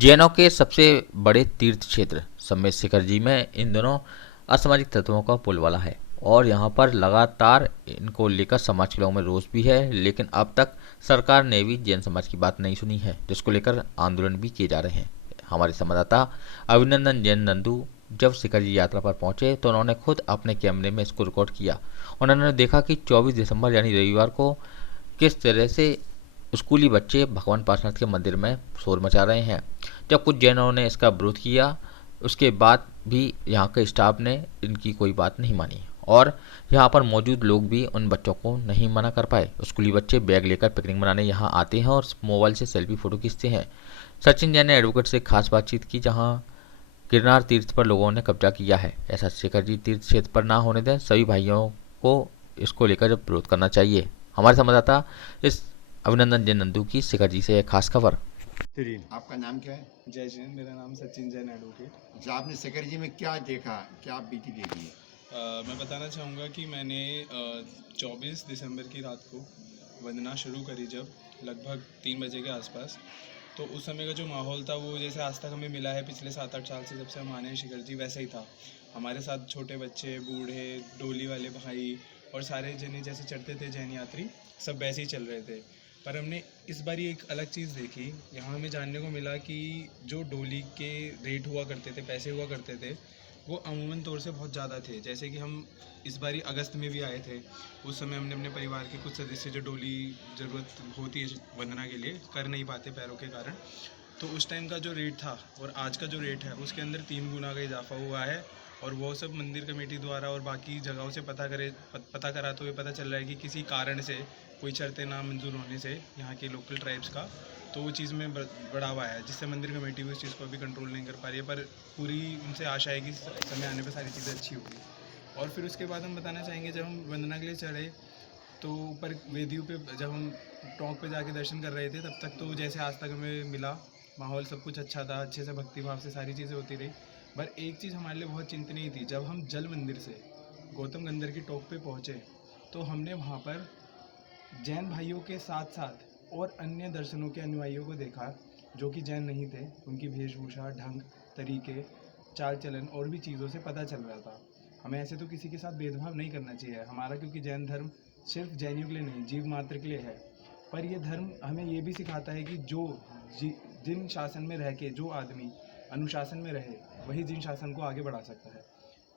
जैनों के सबसे बड़े तीर्थ क्षेत्र समेत शिखर जी में इन दिनों असामाजिक तत्वों का बोलबाला है और यहाँ पर लगातार इनको लेकर समाज के लोगों में रोष भी है। लेकिन अब तक सरकार ने भी जैन समाज की बात नहीं सुनी है, जिसको लेकर आंदोलन भी किए जा रहे हैं। हमारे संवाददाता अभिनंदन जैन नंदू जब शिखर जी यात्रा पर पहुंचे तो उन्होंने खुद अपने कैमरे में इसको रिकॉर्ड किया। उन्होंने देखा कि 24 दिसंबर यानी रविवार को किस तरह से स्कूली बच्चे भगवान पार्शनाथ के मंदिर में शोर मचा रहे हैं। जब कुछ जैनों ने इसका विरोध किया, उसके बाद भी यहाँ के स्टाफ ने इनकी कोई बात नहीं मानी और यहाँ पर मौजूद लोग भी उन बच्चों को नहीं मना कर पाए। स्कूली बच्चे बैग लेकर पिकनिक मनाने यहाँ आते हैं और मोबाइल से सेल्फी फोटो खींचते हैं। सचिन जैन ने एडवोकेट से खास बातचीत की, जहाँ गिरनार तीर्थ पर लोगों ने कब्जा किया है। ऐसा शिखर जी तीर्थ क्षेत्र पर ना होने दें, सभी भाइयों को इसको लेकर जब विरोध करना चाहिए। हमारे संवाददाता इस अभिनंदन जैन नंदू की शिखर जी से एक खास खबर। आपका नाम क्या है? जय जैन। मेरा नाम सचिन जैन एडवोकेट। अच्छा, आपने शिखर जी में क्या देखा, क्या बीती देखी है? मैं बताना चाहूँगा कि मैंने 24 दिसंबर की रात को वंदना शुरू करी, जब लगभग 3 बजे के आसपास। तो उस समय का जो माहौल था वो जैसे आज तक हमें मिला है पिछले 7-8 साल से, जब से हम आने हैं शिखर जी, वैसा ही था। हमारे साथ छोटे बच्चे, बूढ़े, डोली वाले भाई और सारे जने जैसे चढ़ते थे जैन यात्री, सब वैसे ही चल रहे थे। पर हमने इस बार एक अलग चीज़ देखी। यहाँ हमें जानने को मिला कि जो डोली के रेट हुआ करते थे, पैसे हुआ करते थे, वो अमूमन तौर से बहुत ज़्यादा थे। जैसे कि हम इस बारी अगस्त में भी आए थे, उस समय हमने अपने परिवार के कुछ सदस्य जो डोली ज़रूरत होती है वंदना के लिए कर नहीं पाते पैरों के कारण, तो उस टाइम का जो रेट था और आज का जो रेट है उसके अंदर 3 गुना का इजाफा हुआ है। और वो सब मंदिर कमेटी द्वारा और बाकी जगहों से पता करा तो ये पता चल रहा है कि किसी कारण से कोई शर्तें ना मंजूर होने से यहाँ के लोकल ट्राइब्स का तो वो चीज़ में बढ़ावा है, जिससे मंदिर कमेटी भी उस चीज़ को अभी कंट्रोल नहीं कर पा रही है। पर पूरी उनसे आशा है कि समय आने पर सारी चीज़ें अच्छी होगी। और फिर उसके बाद हम बताना चाहेंगे, जब हम वंदना के लिए चढ़े तो ऊपर वेदियों पे जब हम टॉप पे जाके दर्शन कर रहे थे, तब तक तो जैसे आज तक हमें मिला माहौल सब कुछ अच्छा था, अच्छे से भक्ति भाव से सारी चीज़ें होती रही। पर एक चीज़ हमारे लिए बहुत चिंतनीय थी। जब हम जल मंदिर से गौतम गंदर की टॉप पे पहुँचे तो हमने वहाँ पर जैन भाइयों के साथ साथ और अन्य दर्शनों के अनुयायियों को देखा जो कि जैन नहीं थे। उनकी वेशभूषा, ढंग, तरीके, चाल चलन और भी चीज़ों से पता चल रहा था। हमें ऐसे तो किसी के साथ भेदभाव नहीं करना चाहिए हमारा, क्योंकि जैन धर्म सिर्फ जैनियों के लिए नहीं, जीव मात्र के लिए है। पर यह धर्म हमें ये भी सिखाता है कि जिन शासन में रह के जो आदमी अनुशासन में रहे, वही जिन शासन को आगे बढ़ा सकता है।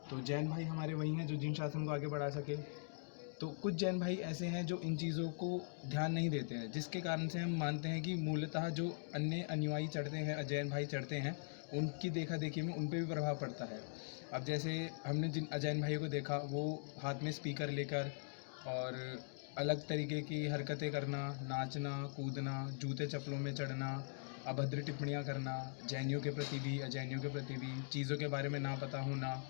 तो जैन भाई हमारे वही हैं जो जिन शासन को आगे बढ़ा सके। तो कुछ जैन भाई ऐसे हैं जो इन चीज़ों को ध्यान नहीं देते हैं, जिसके कारण से हम मानते हैं कि मूलतः जो अन्य अनुयायी चढ़ते हैं, अजैन भाई चढ़ते हैं, उनकी देखा देखी में उन पर भी प्रभाव पड़ता है। अब जैसे हमने जिन अजैन भाइयों को देखा, वो हाथ में स्पीकर लेकर और अलग तरीके की हरकतें करना, नाचना, कूदना, जूते चप्पलों में चढ़ना, अभद्र टिप्पणियाँ करना, जैनियों के प्रति भी अजैनियों के प्रति भी, चीज़ों के बारे में ना पता होना,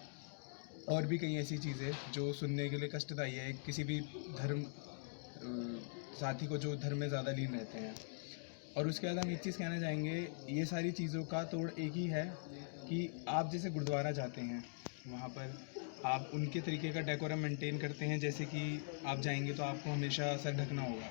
और भी कई ऐसी चीज़ें जो सुनने के लिए कष्टदायी है किसी भी धर्म साथी को जो धर्म में ज़्यादा लीन रहते हैं। और उसके बाद हम एक चीज़ कहना चाहेंगे, ये सारी चीज़ों का तोड़ एक ही है कि आप जैसे गुरुद्वारा जाते हैं, वहाँ पर आप उनके तरीके का डेकोरम मेंटेन करते हैं। जैसे कि आप जाएंगे तो आपको हमेशा सर ढकना होगा।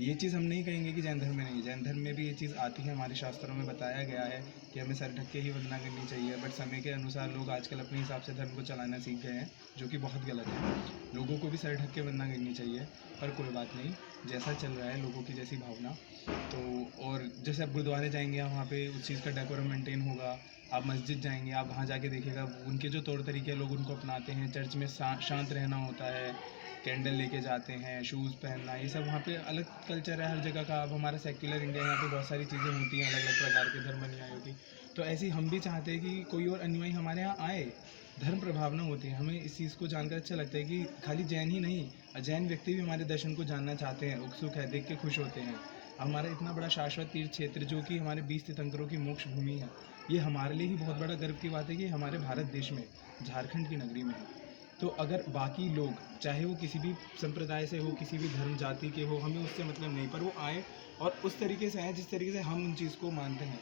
ये चीज़ हम नहीं कहेंगे कि जैन धर्म में नहीं, जैन धर्म में भी ये चीज़ आती है। हमारे शास्त्रों में बताया गया है कि हमें सर ढक के ही वंदना करनी चाहिए। बट समय के अनुसार लोग आजकल अपने हिसाब से धर्म को चलाना सीख गए हैं, जो कि बहुत गलत है। लोगों को भी सर ढक के वंदना करनी चाहिए। पर कोई बात नहीं, जैसा चल रहा है लोगों की जैसी भावना। तो और जैसे आप गुरुद्वारे जाएंगे, वहाँ पे उस चीज़ का डेकोरम मेंटेन होगा। आप मस्जिद जाएंगे, आप वहाँ जाके देखिएगा उनके जो तौर तरीके लोग उनको अपनाते हैं। चर्च में शांत रहना होता है, कैंडल लेके जाते हैं, शूज़ पहनना, ये सब वहाँ पे अलग कल्चर है हर जगह का। अब हमारा सेक्युलर इंडिया, यहाँ पे बहुत सारी चीज़ें होती हैं अलग अलग प्रकार के धर्म अनुयायियों की। तो ऐसे ही हम भी चाहते हैं कि कोई और अनुयायी हमारे यहाँ आए, धर्म प्रभावना होती है। हमें इस चीज़ को जानकर अच्छा लगता है कि खाली जैन ही नहीं, अजैन व्यक्ति भी हमारे दर्शन को जानना चाहते हैं, उत्सुक है, देख के खुश होते हैं। हमारा इतना बड़ा शाश्वत तीर्थ क्षेत्र जो कि हमारे 20 तीर्थंकरों की मोक्ष भूमि है, ये हमारे लिए ही बहुत बड़ा गर्व की बात है कि हमारे भारत देश में, झारखंड की नगरी में है। तो अगर बाकी लोग, चाहे वो किसी भी संप्रदाय से हो, किसी भी धर्म जाति के हो, हमें उससे मतलब नहीं, पर वो आए और उस तरीके से आए जिस तरीके से हम उन चीज़ को मानते हैं।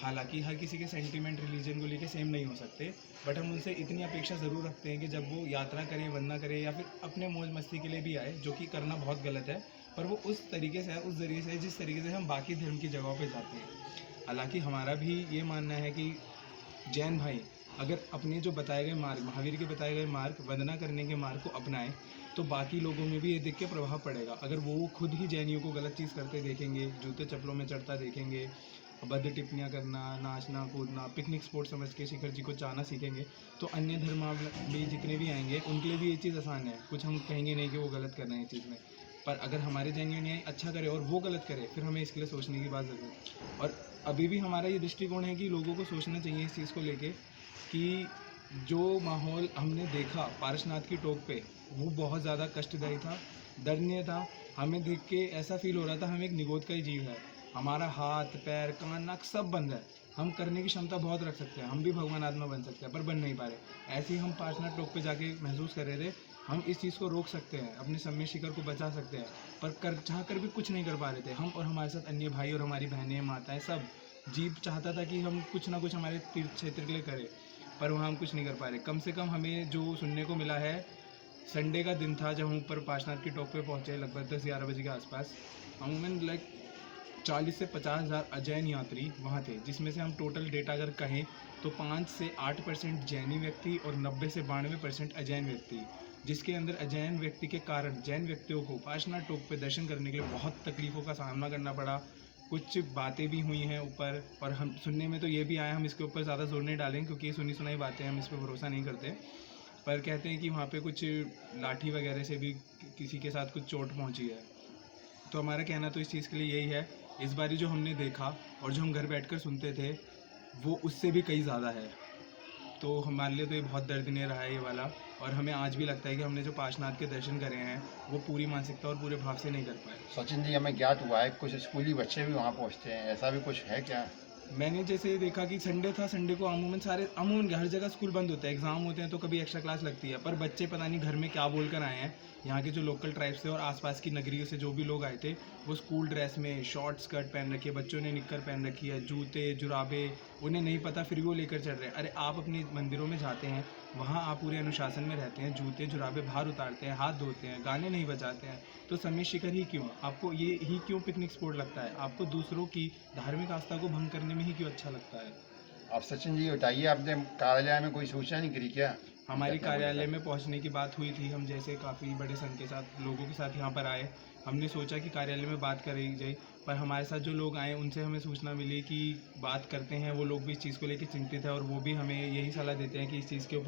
हालांकि हर किसी के सेंटीमेंट रिलीजन को लेके सेम नहीं हो सकते, बट हम उनसे इतनी अपेक्षा ज़रूर रखते हैं कि जब वो यात्रा करें, वंदना करें या फिर अपने मौज मस्ती के लिए भी आए, जो कि करना बहुत गलत है, पर वो उस तरीके से है, उस ज़रिए से है जिस तरीके से हम बाकी धर्म की जगहों पे जाते हैं। हालांकि हमारा भी ये मानना है कि जैन भाई अगर अपने जो बताए गए मार्ग, महावीर के बताए गए मार्ग, वंदना करने के मार्ग को अपनाएं तो बाकी लोगों में भी ये देख के प्रभाव पड़ेगा। अगर वो खुद ही जैनियों को गलत चीज़ करते देखेंगे, जूते चप्पलों में चढ़ता देखेंगे, भद्द टिप्पणियाँ करना, नाचना कूदना, पिकनिक स्पॉट समझ के शिखर जी को जाना सीखेंगे, तो अन्य धर्मावलंबी जितने भी आएंगे उनके लिए भी ये चीज़ आसान है। कुछ हम कहेंगे नहीं कि वो गलत कर रहे हैं इस चीज़ में। पर अगर हमारे जैन अनुयायी अच्छा करे और वो गलत करे, फिर हमें इसके लिए सोचने की बात ज़रूर है। और अभी भी हमारा ये दृष्टिकोण है कि लोगों को सोचना चाहिए इस चीज़ को लेके कि जो माहौल हमने देखा पारसनाथ की टोक पे, वो बहुत ज़्यादा कष्टदायी था, दर्दनीय था। हमें देख के ऐसा फील हो रहा था हम एक निगोद का ही जीव है। हमारा हाथ पैर कान नाक सब बंद है। हम करने की क्षमता बहुत रख सकते हैं, हम भी भगवान आत्मा बन सकते हैं, पर बन नहीं पा रहे। ऐसे ही हम पारसनाथ टोक पे जाके महसूस कर रहे थे हम इस चीज़ को रोक सकते हैं, अपने सम्य शिखर को बचा सकते हैं, पर चाह कर भी कुछ नहीं कर पा रहे थे। हम और हमारे साथ अन्य भाई और हमारी बहनें माताएं सब जीव चाहता था कि हम कुछ ना कुछ हमारे तीर्थ क्षेत्र के लिए करें, पर वहाँ हम कुछ नहीं कर पा रहे। कम से कम हमें जो सुनने को मिला है, संडे का दिन था जब हम ऊपर पार्श्वनाथ की टॉप पे पहुँचे लगभग 10-11 बजे के आसपास। अमूमन 40 से 50,000 अजैन यात्री वहाँ थे, जिसमें से हम टोटल डेटा अगर कहें तो 5 से 8% जैनी व्यक्ति और 90 से 92% अजैन व्यक्ति, जिसके अंदर अजैन व्यक्ति के कारण जैन व्यक्तियों को पार्श्वनाथ टॉप पे दर्शन करने के लिए बहुत तकलीफ़ों का सामना करना पड़ा। कुछ बातें भी हुई हैं ऊपर, और हम सुनने में तो ये भी आया, हम इसके ऊपर ज़्यादा जोर नहीं डालेंगे क्योंकि ये सुनी सुनाई बातें हैं, हम इस पर भरोसा नहीं करते। पर कहते हैं कि वहाँ पे कुछ लाठी वगैरह से भी किसी के साथ कुछ चोट पहुँची है। तो हमारा कहना तो इस चीज़ के लिए यही है, इस बारी जो हमने देखा और जो हम घर बैठकर सुनते थे वो उससे भी कई ज़्यादा है। तो हमारे लिए तो ये बहुत दर्दनीय रहा है ये वाला, और हमें आज भी लगता है कि हमने जो पार्श्वनाथ के दर्शन करे हैं वो पूरी मानसिकता और पूरे भाव से नहीं कर पाए। सचिन जी, हमें ज्ञात हुआ है कुछ स्कूली बच्चे भी वहाँ पहुँचते हैं, ऐसा भी कुछ है क्या? मैंने जैसे देखा कि संडे था, संडे को अमूमन हर जगह स्कूल बंद होते हैं, एग्जाम होते हैं तो कभी एक्स्ट्रा क्लास लगती है, पर बच्चे पता नहीं घर में क्या बोल कर आए हैं। यहाँ के जो लोकल ट्राइब्स थे और आसपास की नगरियों से जो भी लोग आए थे, वो स्कूल ड्रेस में शॉर्ट स्कर्ट पहन रखी है, बच्चों ने निक्कर पहन रखी है, जूते जुराबे, उन्हें नहीं पता फिर भी वो लेकर चल रहे हैं। अरे आप अपने मंदिरों में जाते हैं, वहाँ आप पूरे अनुशासन में रहते हैं, जूते जुराबे बाहर उतारते हैं, हाथ धोते हैं, गाने नहीं बजाते हैं, तो सम्य शिखर ही क्यों, आपको ये ही क्यों पिकनिक स्पॉट लगता है? आपको दूसरों की धार्मिक आस्था को भंग करने में ही क्यों अच्छा लगता है? अब सचिन जी बताइए, आपने कार्यालय में कोई सूचना नहीं करी क्या? हमारी कितना कार्यालय बोलेगा? में पहुंचने की बात हुई थी, हम जैसे काफ़ी बड़े संघ के साथ लोगों के साथ यहाँ पर आए, हमने सोचा कि कार्यालय में बात करी जाए, पर हमारे साथ जो लोग आए उनसे हमें सूचना मिली कि बात करते हैं, वो लोग भी इस चीज़ को लेकर चिंतित है और वो भी हमें यही सलाह देते हैं कि इस चीज़ के ऊपर